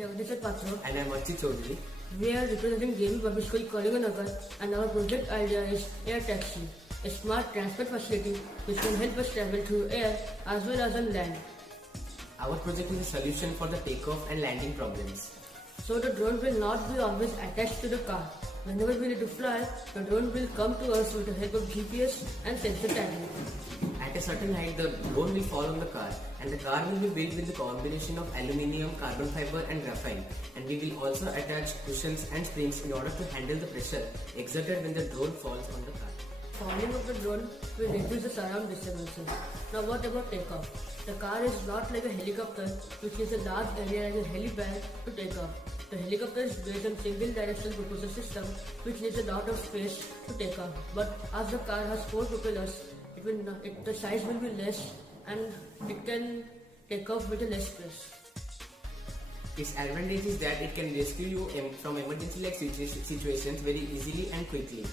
Atl. And I'm Chaudhary. We are representing JB Public School Kalinganagar, and our project idea is Air Taxi, a smart transport facility which can help us travel through air as well as on land. Our project is a solution for the takeoff and landing problems. So the drone will not be always attached to the car. Whenever we need to fly, the drone will come to us with the help of GPS and sensor tagging. At a certain height, the drone will fall on the car, and the car will be built with a combination of aluminium, carbon fiber and graphite, and we will also attach cushions and springs in order to handle the pressure exerted when the drone falls on the car. Falling of the drone will reduce the surround disturbances. Now what about takeoff? The car is not like a helicopter which is a large area like a helipad to take off. The helicopter is based on single directional propulsion system which needs a lot of space to take off. But as the car has 4 propellers, the size will be less and it can take off with a less space. Its advantage is that it can rescue you from emergency-like situations very easily and quickly.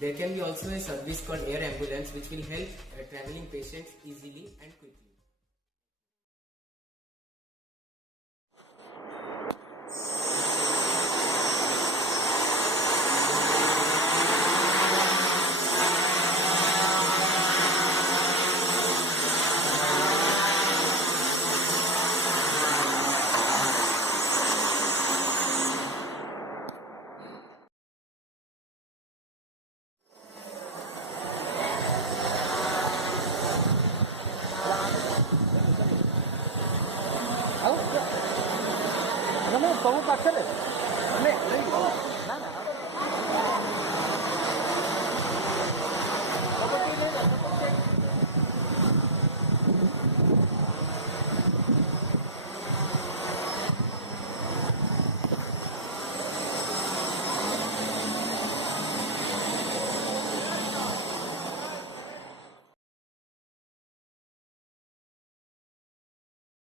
There can be also a service called air ambulance which will help traveling patients easily and quickly. ¿Cómo pasar?